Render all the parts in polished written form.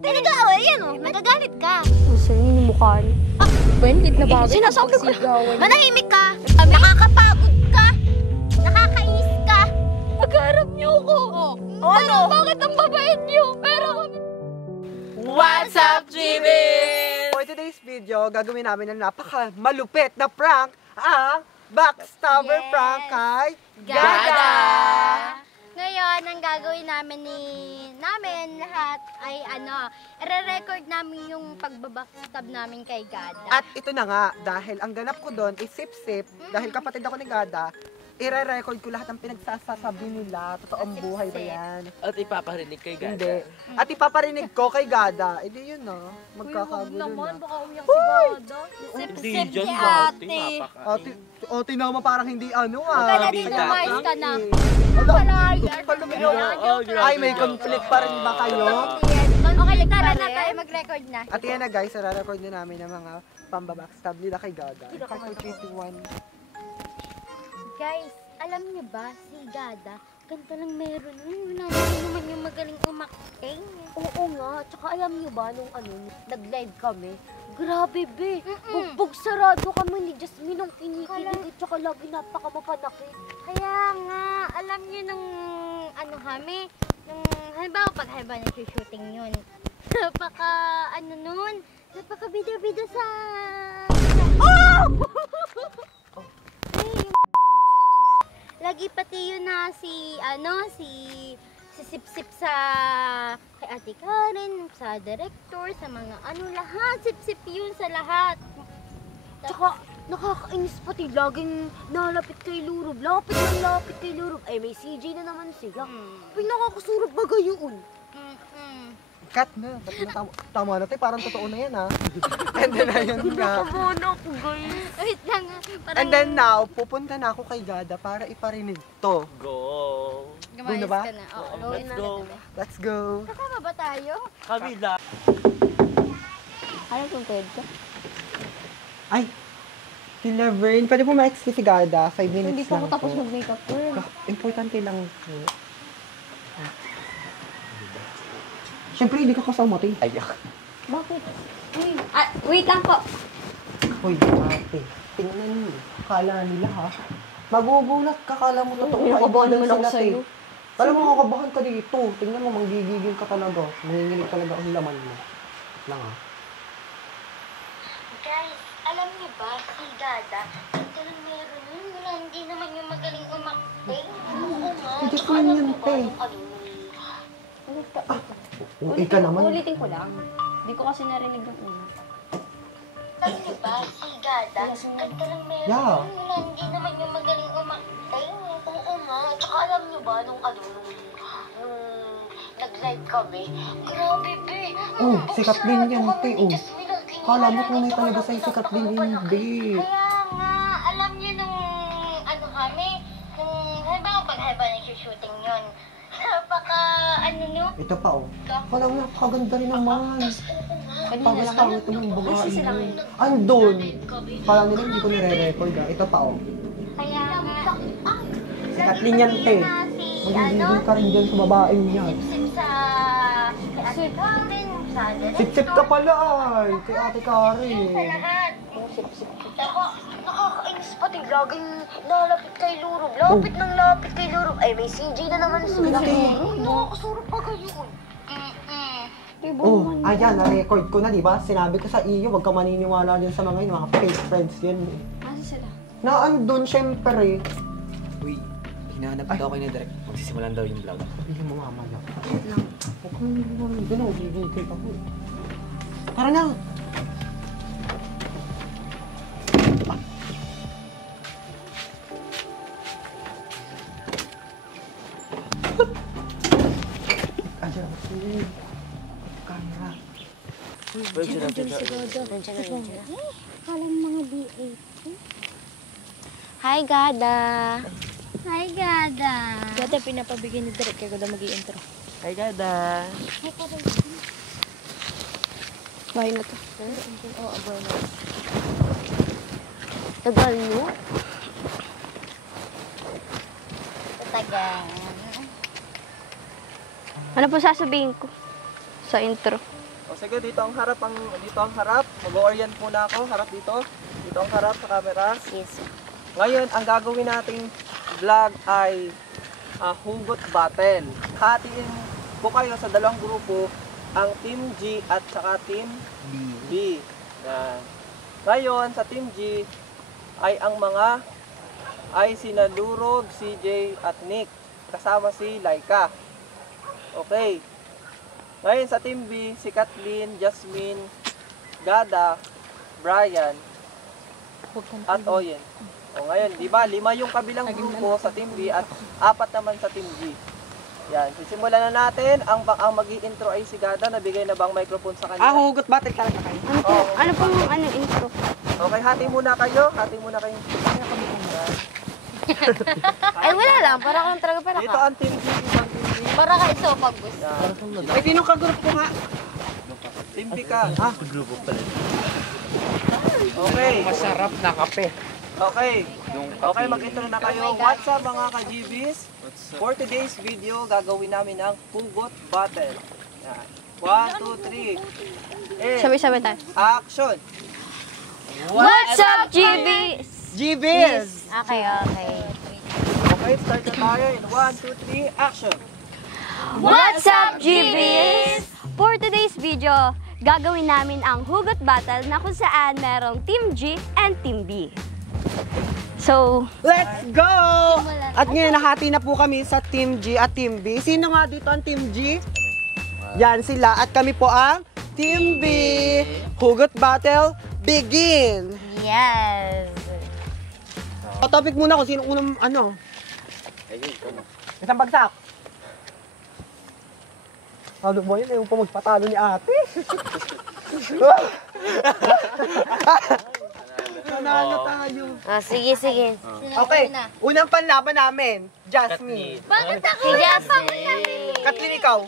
Nag-aaway yan oh. Nagagalit ka. Gusto niyo yung mukha niyo. Benit na bagay. Sinasabi ko na. Manahimik ka. Nakakapagod ka. Nakakainis ka. Pagharap niyo ako. Ano? Bakit ang babait niyo? Pero What's up, Jimmy? For today's video, gagawin namin ng napaka-malupit na prank ang backstabber prank kay Gada! Ngayon, ang gagawin namin lahat ay i-record namin yung pagbabackstab namin kay Gada. At ito na nga, dahil ang ganap ko doon is sip-sip, dahil kapatid ako ni Gada, i-record ko lahat ng pinagsasasabi nila. Totoong buhay ba yan? At ipaparinig kay Gada. Hindi. At ipaparinig ko kay Gada. Hindi yun no. Magkakagulo na. baka umiyak si Gada. Hindi Sip-sip dyan ni dati, ate. napakain. Ate naman parang hindi ano ah. Kaya Hindi dito, dati. mais ka na. Ay, may conflict pa rin ba kayo? Okay, tara na tayo mag-record na. At yan na guys, record na namin ang mga pambabackstab nila kay Gada. 5, 4, 3, 2, 1. Guys, alam niyo ba, si Gada, ganito lang meron. Wala naman yung magaling umakting. Oo nga. Tsaka alam niyo ba, nung nag-live kami, grabe be. Bugbog sarado kami ni Jasmine nung kinikilig at tsaka lagi napakamapanakit. Kaya nga, alam niyo nung halimbawa pag shooting yun, napaka-bida-bida sa... Oh! Lagi pati yun na si sip-sip sa kay Ate Karen, sa director, sa mga lahat, sip-sip yun sa lahat. Tsaka nakakainis pati laging nalapit kay Lurob. Lapit kay Lurob. Ay may CJ na naman sila. Ay nakakasurog ba gayon? Cut na. Tama na tayo. Parang totoo na yan ha. And then ayun nga. Kinakabahan ako guys. Wait lang And then now, pupunta na ako kay Gada para iparinig to. Go! Gumayos na ba? ka na. Oo, Let's go! Let's go. Kasama ba tayo? Kabila! Ano kung pwede ka? Ay! Killer Vern, pwede po ma-excuse si Gada. 5 minutes Hindi pa ako lang tapos po. mag-makeup girl. Importante lang po. Siyempre, hindi ka kasama tayo. Ayak. Bakit? Wait lang po. Hoy, ate. Tingnan mo. Kala nila ha. Magugulat ka. Kala mo totoo. Nakabahan naman ako sila, sa'yo. te. Alam mo, kakabahan ka dito. Tingnan mo, manggigigil ka talaga. Manginginig talaga ang laman mo. Lang ha. Guys, alam niyo ba, si Gada, ito lang meron yun. Wala, hindi naman yung magaling umakting. Oo nga. Hindi ko Alam yan, niyo ba, te. Uy ka naman. Ulitin ko lang. Hindi ko kasi narinig ng una. Alam niyo ba, si Gada, ito lang meron Yeah. yun. Wala, hindi naman yung magaling umakting. Oo nga. Tsaka alam niyo ba, nung nag-live kami, grabe, be. Oh, sikat din yan, te. Oh. Kala mo tunay talaga sa'yo, sikat din hindi. Kaya nga, alam niyo nung halimbawa pag shooting yun, Ito pa oh. Kala mo, kaganda rin naman. Pagkastangit ng babae mo. Andun. Kala nila hindi ko nire-record ah. Ito pa oh. Kaya nga, Sikat din yan, te. Magigigil ka rin dyan sa babaeng yan. sip sa kay Ate Karen, sa director, Sip-sip ka pala ay. Kay Ate Karen. sa lahat. Nakakainis pati laging nalapit kay Lurob. Lapit kay Lurob. Ay, may CJ na naman sila. Nakakasurog pa kayo. Oh, ayan, na-record ko na, di ba? Sinabi ko sa iyo, huwag ka maniniwala dyan sa mga yun, mga fake friends yan. Asa sila? Naandun, syempre. Uy, hinahanap daw kayo na direct. Magsisimulan daw yung vlog. Hindi mo mamaya. Wait lang. Huwag kang naniniwala dyan, gigigil ako. Tara na! Ayan ako. Camera. Kalang mga D8. Hi, Gada. Hi, Gada. Gada, pinapabigyan ni Derek kaya Gada mag-i-intro. Hi, Gada! Hi, Karen. Bahay na to. Oo, bahay na. Tagal mo? Tagal. Ano po sasabihin ko sa intro? O sige, dito ang harap. Mag-orient muna ako. Harap dito. Dito ang harap sa camera. Yes. Ngayon, ang gagawin nating vlog ay hugot battle. Hatiin ko kayo sa dalawang grupo, ang Team G at saka Team B. Ngayon, sa Team G ay ang mga ay sina Lurob, CJ at Nick. Kasama si Laika. Okay. Ngayon sa Team B, si Kathleen, Jasmine, Gada, Brian, at Oyen. O ngayon, di ba, 5 yung kabilang grupo sa Team B at 4 naman sa Team G. Yan, sisimulan na natin. Ang mag-i-intro ay si Gada. Nabigay na ba ang microphone sa kanya? Hugot battle talaga kayo. Ano pong intro? Okay, hati muna kayo. Ay, wala lang. Para ka lang talaga Dito ang Team G, ibang Team B. Para ka iso pag gusto. Yan. Ay, tinong ka-group ko nga. Team B ka. Grupo pala. Okay. Masarap na kape. Okay. Okay, mag-intro na kayo. What's up mga ka-GBs? For today's video, gagawin namin ang hugot battle. Yan. 1, 2, 3. Sabay-sabay tayo. Action! What's up, GBs? GBs! Okay. Okay, start na tayo in 1, 2, 3, action! What's up, GBs? For today's video, gagawin namin ang hugot battle na kung saan merong Team G and Team B. So, Let's go! At ngayon, nahati na po kami sa Team G at Team B. Sino nga dito ang Team G? Yan sila. At kami po ang Team B. Hugot battle, begin! yes. Topic muna kung sino unang isang bagsak. Ano mo yun? Ayaw pa magpatalo ni ate. Nanalo tayo. Sige. Okay, unang panlaban namin, Jasmine. Bakit ako? Si Jasmine. Kathleen, ikaw?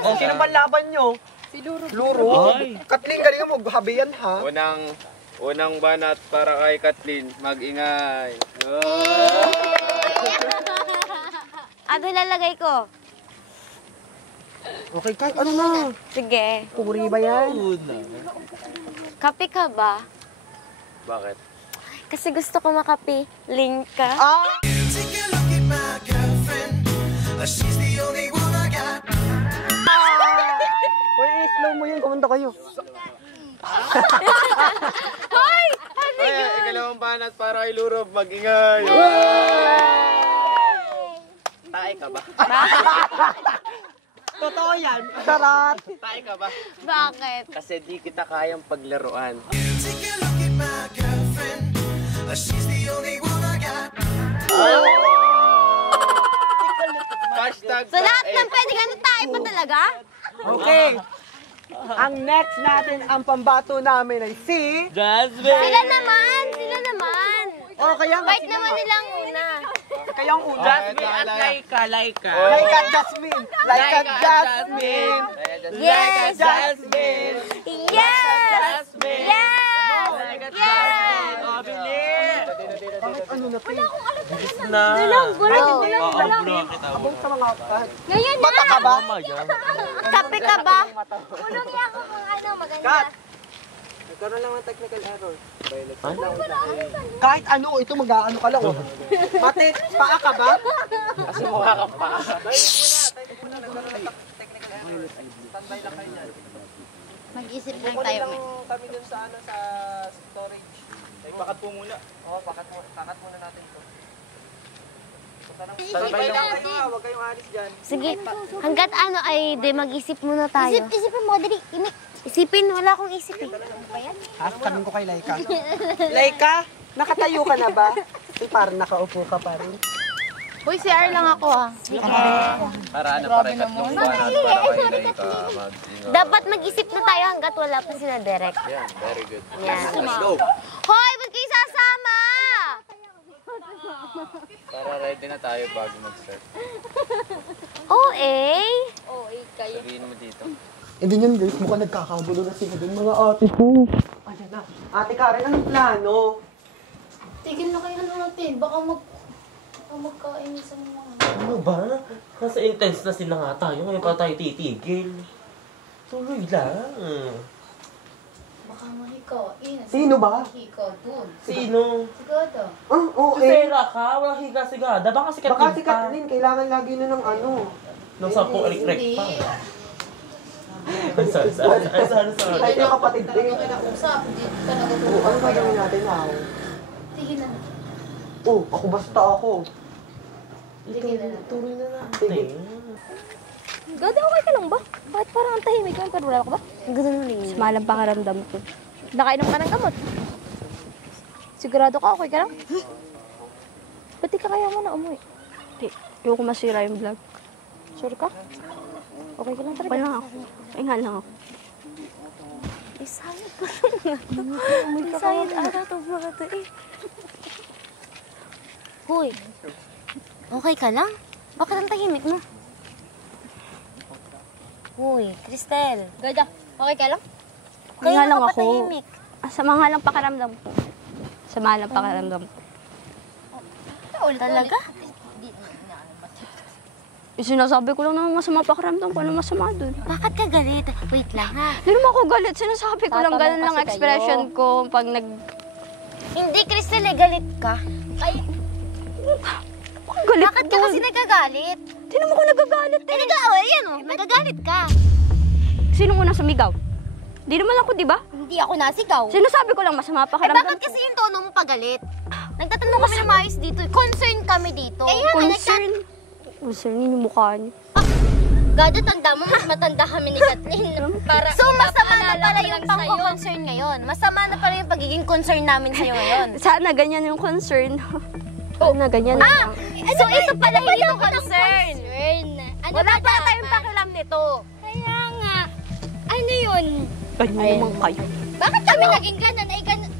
Oh, sino panlaban nyo? Si Luro. Luro? Kathleen, galing mo, habiyan ha? Unang banat para kay Kathleen, mag-ingay. Ano lalagay ko? Okay, kahit ano na. Sige. Puri ba yan? Kape ka ba? Bakit? Kasi gusto ko makape. Link ka. Ah! Uy, slow mo yun. Kumanta kayo. Hoy! Ay, ikalawang banat para kay Lurob, mag-ingay. Tae ka ba? Totoo yan. Charot. Tae ka ba? Bakit? Kasi di kita kayang paglaruan. Hashtag So lahat ng pwede ka na tayo pa talaga? Okay. Ang next natin, ang pambato namin ay si... Sila naman! Oh, kaya nga Bite naman nilang una. Kaya ang una. Jasmine at Laika Jasmine. Laika Jasmine. Yes! Jasmine. Yes! Yes! Yes! Ano na to? Walang. Abong sa mga... Ngayon Bata ka ba? Kape ka ba? Ulong niya ako mga maganda. Kat! Nagkaroon lang ng technical error. Kahit ano, ito mag-aano ka lang. Oh. Ate, paa ka ba? Kasi mukha ka pa. Tayo muna, nagkaroon ng technical error. Standby lang kayo dyan. Mag-isip lang Kukunin tayo. lang kami dun sa storage. Ay, pakat po muna. Oo, pakat muna natin ito. Standby lang kayo ha, huwag kayong alis dyan. Sige, hanggat ano ay di mag-isip muna tayo. Isipin mo, dali. Isipin, wala akong isip eh. Tanong ko kay Laika. Laika, nakatayo ka na ba? Parang nakaupo ka pa rin. Uy, CR lang ako ah. Para ano, para ikatlong banat para kay Laika, mag-ingay. Dapat mag-isip na tayo hanggat wala pa sila Derek. Yan, very good. Yan. Let's go. Hoy, ba't kayo sasama? Para ready na tayo bago mag-start. OA? Sabihin mo dito. Hindi yun guys, mukhang nagkakagulo na sila dun mga ate ko. Ayan na. Ate Karen, anong plano? Tigil na kayo natin. Baka magkainisan ng mga... Ano ba? Nasa intense na sila nga tayo. Ngayon pa tayo titigil. Tuloy lang. Baka mahikain. Sino ba? Hikaw dun. Sino? Sigado. Okay. Sera ka? Walang higa-sigada. Baka sikat Baka si Kathleen, kailangan lagi na ng ano. Nang 10 electric Hindi. pa. Sorry. Ay, yung kapatid Talaga din. kinausap. Hindi talaga Oo, ano ba gawin natin now? Tigil na. Oh, ako basta ako. Tigil na. Tuloy na natin. Gada, okay ka lang ba? Bakit parang ang tahimik mo? Pero wala ka ba? Ganda na rin. Smalang pakaramdam ko. Nakainom ka ng gamot. Sigurado ka, okay ka lang? Ba't di ka kaya mo na umuwi? Hindi. Ayoko masira yung vlog. Sure ka? Okay ka lang talaga? Okay lang ako. Ay nga lang ako. Isayad pa lang nga. Isayad ata ito mga ito eh. Hoy, okay ka lang? Bakit ang tahimik mo? Hoy, Cristel. Gada, okay ka lang? Kaya nga lang ka ako. patahimik. Sama nga lang pakaramdam ko. Sama lang pakaramdam ko. Talaga? Sinasabi ko lang naman masama pakaramdam ko. Ano masama dun? Bakit ka galit? Wait lang ha. Hindi naman ako galit. Sinasabi ko lang, ganun lang expression ko pag Hindi, Cristel, galit ka. galit Bakit ka kasi nagagalit? Hindi naman ako nagagalit eh. Nagagalit ka. Sino unang sumigaw? Di naman ako, di ba? Hindi ako nasigaw. Sinasabi ko lang masama Eh, pakaramdam bakit kasi yung tono mo pagalit? Nagtatanong kami na maayos dito. Concern kami dito. Concern. Concern yung mukha niyo. Gado, tanda mo, mas matanda kami ni Kathleen. So, masama na pala yung pang-concern ngayon. Masama na pala yung pagiging concern namin sa'yo ngayon. Sana ganyan yung concern. Sana ganyan lang. So, ito pala hindi to concern. Wala pala tayong pakialam nito. Kaya nga. Ano yun? Ganyan naman kayo. Bakit kami naging ganan? Ay, ganan.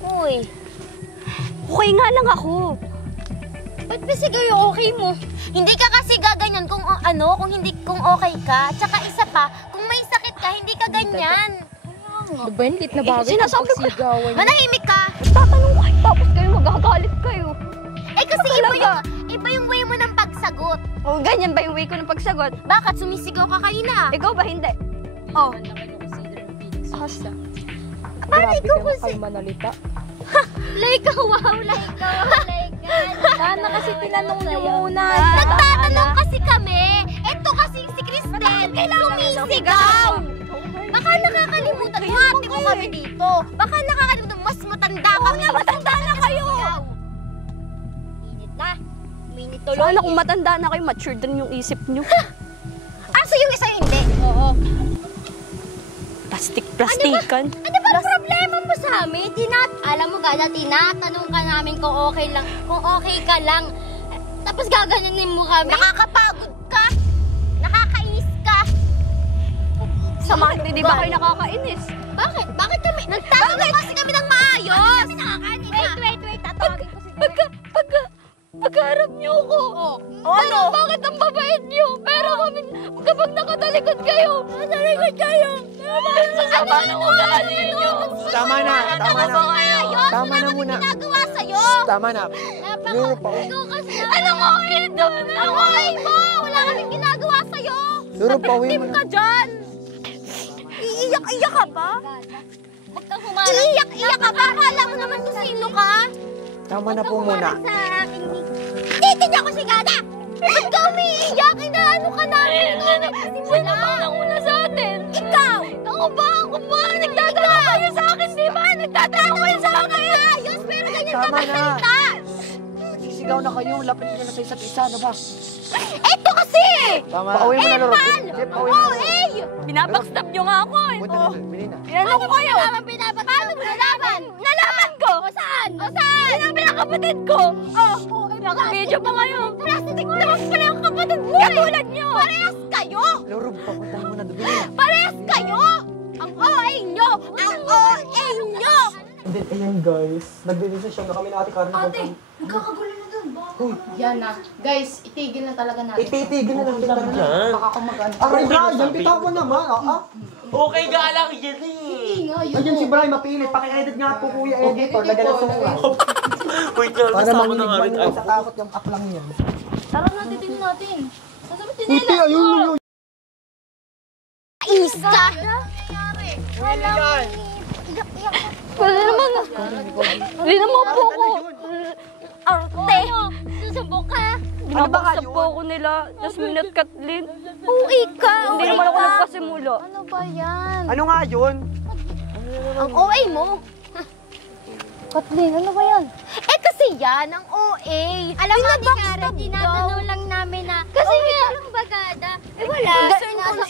Uy, Okay nga lang ako. ba't ba sigaw yung okay mo? Hindi ka kasi gaganyan kung kung okay ka. Tsaka isa pa, kung may sakit ka, hindi ka ganyan. Diba yung lit na bagay Sinasabi ko sigawan? Manahimik ka. Tatanong kayo tapos kayo magagalit kayo. Eh kasi Talaga? iba yung way mo ng pagsagot. O ganyan ba yung way ko ng pagsagot? Bakit sumisigaw ka kanina? Ikaw ba hindi? Oh. Paano ikaw kasi? manalita. Like, wow, like, Sana kasi tinanong niyo muna. Nagtatanong kasi kami. Ito kasi si Cristel, sumisigaw. Baka nakakalimutan mo, ate mo kami dito. Baka nakakalimutan mo, mas matanda ka. Oo matanda na kayo. Init na. Minit tuloy. Sana kung matanda na kayo, mature din yung isip nyo. So yung isa hindi? Oo. Plastikan. Ano ba problema mo sa amin? Alam mo, Gada, tinatanong ka namin kung okay ka lang. Tapos gaganyanin mo kami. Nakakapagod ka. Nakakainis ka. Sama, hindi ba kayo nakakainis? Bakit? Bakit kami? Nagtatanong kasi kami ng maayos. Kami nakakainis. Wait. Tatawagin ko si Pagkaharap niyo ako. Ano? Bakit ang babait niyo? Pero kapag nakatalikod kayo, sasama ng ugali niyo. Tama na. Tama na muna. ginagawa sa'yo. Tama na. Ikaw kasi. Anong okay doon? Anong okay mo? Wala kaming ginagawa sa'yo. Luro, pauwi mo Tim na. ka dyan. Iiyak ka ba? Huwag kang humarang. Iiyak ka ba? Akala mo naman kung sino ka? Tama na po muna. Sa akin ni... Titignan ko si Gada! Ba't ka umiiyak? Inaano ka namin? Sino ba ang una sa atin? Ikaw! Ako ba? Nagtatanong kayo sa akin, di ba? Nagtatanong kayo sa akin. Ayos, pero ganyan ka Tama na. magsalita! Sisigaw na kayo. Lapit nyo na sa isa't isa. Ano ba? Eto kasi! Tama. Pauwi mo na, Luro. Epan! Jeff, pauwi mo na. Binabackstab niyo nga ako eh. Punta na, bili na. Tinanong ko kayo. Paano mo nalaman? Nalaman ko. O saan? Sinabi ng kapatid ko. Naka-video pa kayo. Plastic naman pala yung kapatid mo Katulad niyo. Parehas kayo! Luro, papuntahan mo na. Bili na. Parehas kayo! Ang OA nyo! Ang OA nyo! And then, ayan guys. Nagde-decision na kami na Ate Karen. Ate, nagkakagulo na dun. Yan na. Guys, itigil na talaga natin. Ititigil na lang kita na. Baka kung mag-ano. Aray, Brian, bitaw mo naman. Okay nga lang yan eh. Hindi nga, yun. Ayan si Brian, mapilit. Paki-edit nga po, Kuya Editor. Lagyan ng sukla. Wait lang, Para kasama na nga rin manginig ako. sa takot yung aklang yan. Tara na, titignan natin. Sasabihin Puti, ayun. Inis ka! Hindi naman po ako. Arte! Susubok ka! Binabaksak po ako nila. Jasmine at Kathleen. Uwi ka! Hindi naman ako nagpasimula. Ano ba yan? Ano nga yun? Ang OA mo! Kathleen, ano ba yan? Eh kasi yan, ang OA! Alam mo, di Karen, tinatanong lang namin na kasi nga, walang bagada. Eh wala,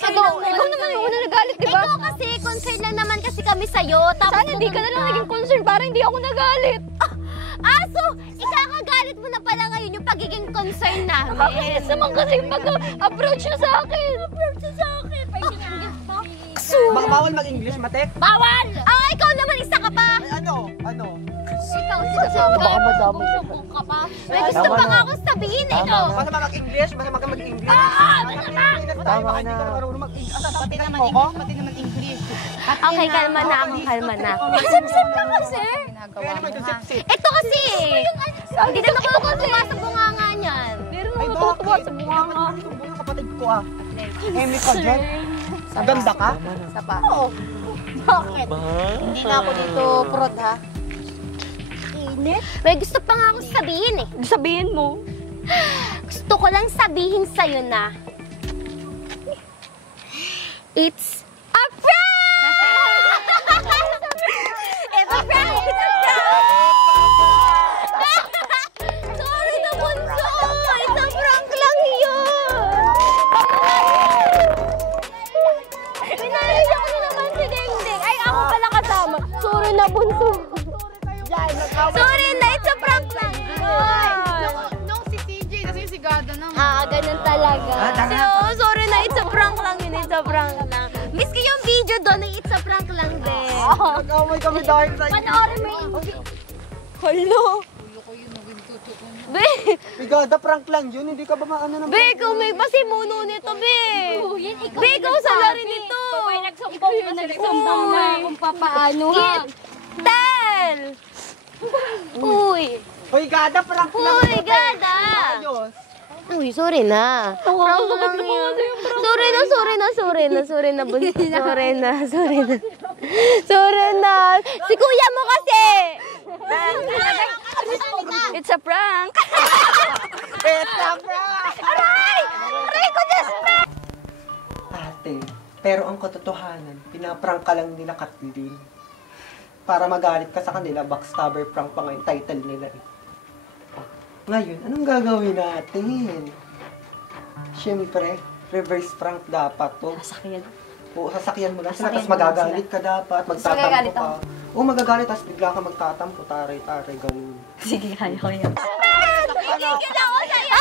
Ikaw naman yung una nagalit, di ba? Ikaw kasi, concern lang naman kasi kami sa'yo. Tapos Sana hindi ka na lang naging concern para hindi ako nagalit. So, ikakagalit mo na pala ngayon yung pagiging concern namin. Nakakainis naman kasi yung pag-approach niya sa akin. Baka bawal mag-English, Matek? Bawal! Ikaw naman, isa ka pa! Ano? Ikaw, baka madami ka pa. May gusto pa nga akong sabihin eh. Basta mag-English? Basta mag-English? Tama na. Pati naman English, Pati naman English. Okay, kalma na ako, kalma na. Masipsip ka kasi. Kaya naman ito sip-sip. Ito kasi. Hindi na nakukuha sa bunganga niyan. Meron ako natutuwa sa bunganga. Yung kapatid ko Amy ka dyan? Ganda ka? Isa pa. Oo. Bakit? Hindi na ako dito prod ha. Init? May gusto pa nga akong sabihin eh. Sabihin mo. Gusto ko lang sabihin sa'yo na it's a prank! It's a prank! It's a prank! Sorry na bunso! It's a prank lang yun! Pinarinig ako na naman si Dengdeng. Ay, ako pala kasama. Sorry na bunso. Sorry na, it's a prank lang yun! Nung si TJ, kasi si Gada naman. Ganun talaga. Sorry na, it's a prank lang yun, it's a prank lang. Miss ko yung video doon, it's a prank lang din. Nag-away kami dahil sa Panoorin mo yung Hello. Be, Bigada, prank lang yun. Hindi ka ba maano naman? Be, ikaw may pasimuno nito, Be. Be, ikaw sa lari nito. Nagsumbong na kung papaano ha. Tel. Uy. Uy, Gada, prank lang. Uy, Gada! Ayos. Uy, sorry na. Prank lang yun. Sorry na, bunso. Sorry na. Si kuya mo kasi. It's a prank. It's a prank! Aray ko, Jasmine! Ate, pero ang katotohanan, pinaprank ka lang nila Kathleen. Para magalit ka sa kanila, backstabber prank pa nga yung title nila eh. Ngayon, anong gagawin natin? Siyempre, reverse prank dapat to. Sasakyan. O, sasakyan mo lang sila, tapos magagalit ka dapat, magtatampo ka. O, magagalit, tapos bigla ka magtatampo, taray-taray, ganun. Sige, kaya ko yan. Gigil ako sa'yo!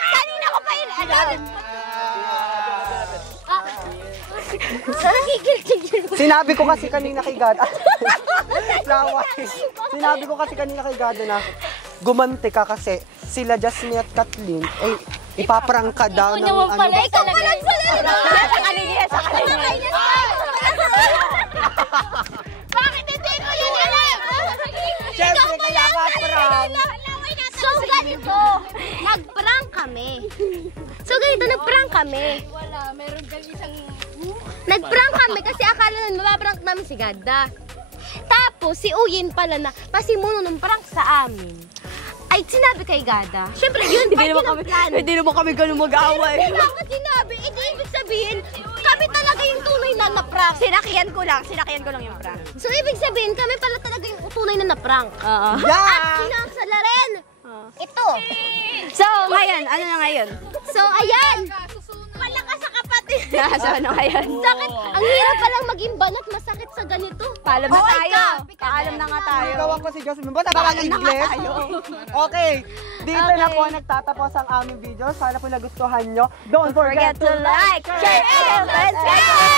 Kanina ko pa yun. Gigil. Sinabi ko kasi kanina kay Gada. Sinabi ko kasi kanina kay Gada na gumanti ka kasi sila Jasmine at Kathleen ay ipaprank ka daw ng ano. Ikaw pala sa Sa kanila. Bakit hindi ko yun alam? Siyempre, kaya ka prank. So, ganito. Nag-prank kami. Nag-prank kami kasi akala nun mapaprank namin si Gada. Tapos, si Uyin pala na pasimuno ng prank sa amin. Ay, sinabi kay Gada. Siyempre, yun pa yun ang plan. Hindi naman kami ganun mag-away. Bakit sinabi? Hindi ibig sabihin, kami talaga yung tunay na na-prank. Sinakyan ko lang yung prank. So, ibig sabihin, kami pala talaga yung tunay na na-prank. Oo. At sinasala rin. Ito. So, ngayon, ano na ngayon? So, ayan. Malakas sa kapatid. So, ano ngayon? Sakit. Ang hirap palang maging banat, masakit sa ganito. Paalam na tayo. Paalam na nga tayo. Ikaw ako si Jasmine. Ba nakaka-English? Okay. Dito na po nagtatapos ang aming video. Sana po nagustuhan nyo. Don't forget Forget to like, share, and subscribe!